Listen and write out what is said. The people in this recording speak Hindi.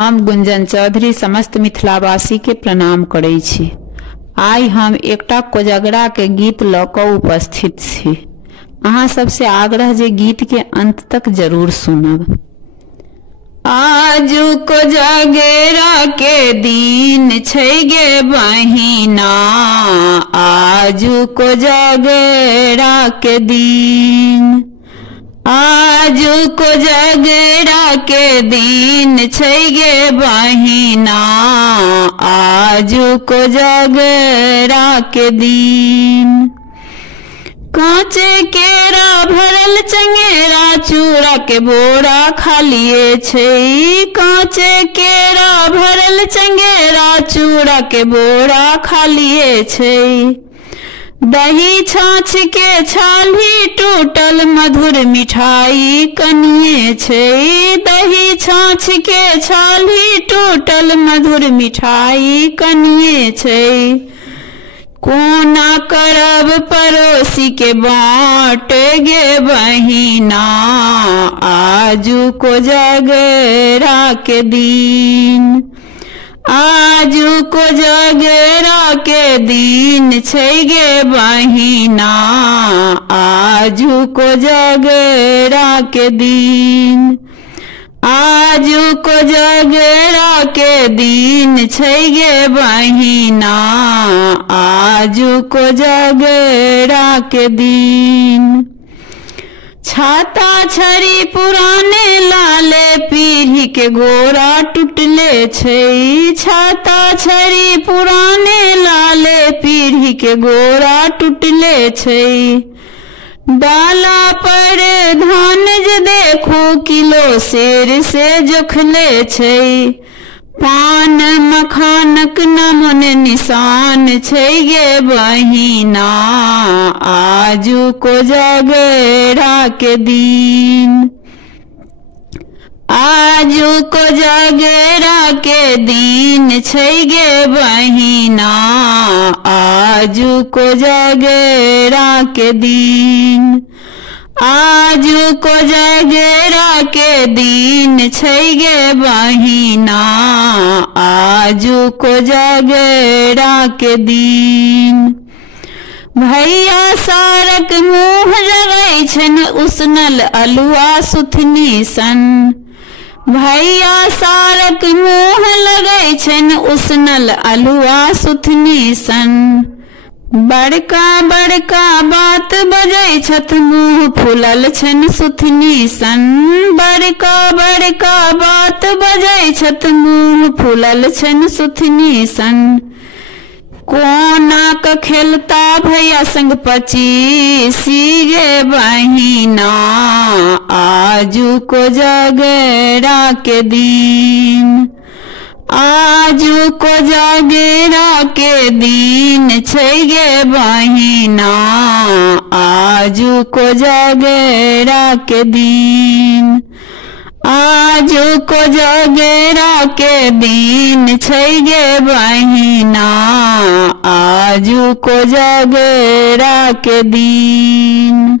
हम गुंजन चौधरी समस्त मिथिलावासी के प्रणाम करै छी। आइ हम एकटा कोजगरा के गीत ल क उपस्थित छी। अहाँ सबसे आग्रह जे गीत के अंत तक जरूर सुनब। आजू कोजगरा के दिन छै गे बहिना, आजू कोजगरा के दिन, आजू कोजगरा के दिन छै गे बहिना, आजू कोजगरा के दिन। कांचे केरा भरल चंगेरा, चूड़ा के बोरा खालिए छै। कांचे केरा भरल चंगेरा, चूड़ा के बोरा खालिए छै। दही छाछ के छाली टूटल, मधुर मिठाई कनिए छै। दही छाछ के छाली टूटल, मधुर मिठाई कनिए छै। कोना करब पड़ोसी के बाँट गे बहिना, आजू कोजगरा के दिन, आजू कोजगरा के दिन छै गे बहिना, आजू कोजगरा के दिन, आजू कोजगरा के दिन छै गे बहिना, आजू कोजगरा के दिन। छाता छड़ी पुराने लाले, पीढ़ी के गोरा टूटले छै। छाता छड़ी पुराने लाले, पीढ़ी के गोरा टूटले छै। डाला पर धान जे देखो, किलो शेर से जोखले छै। पान मखानक नमन निशान छै गे बहिना, आजू कोजगरा के दिन, आजू कोजगरा के दिन छै गे बहिना, आजू कोजगरा के दिन, आजू कोजगरा के दिन छै गे बहिना, आजू कोजगरा के दिन। भैया सारक मुँह जगै छन, उसनल अलुआ सुथनी सन। भैया सारक मुँह लगै छन, उसनल अलुआ सुथनी सन। बड़का बड़का बात बजै छथ, मुँह फूलल छन सुथनी सन। बड़का बड़का बात बजै छथ, मुँह फूलल छन सुथनी सन। कोना क खेलता भैया संग पचीसी गे बहिना, आजू कोजगरा के दिन, आजू कोजगरा के दिन छै गे बहिना, आजू कोजगरा के दिन, आजू कोजगरा के दिन छै गे बहिना, आजू कोजगरा के दिन।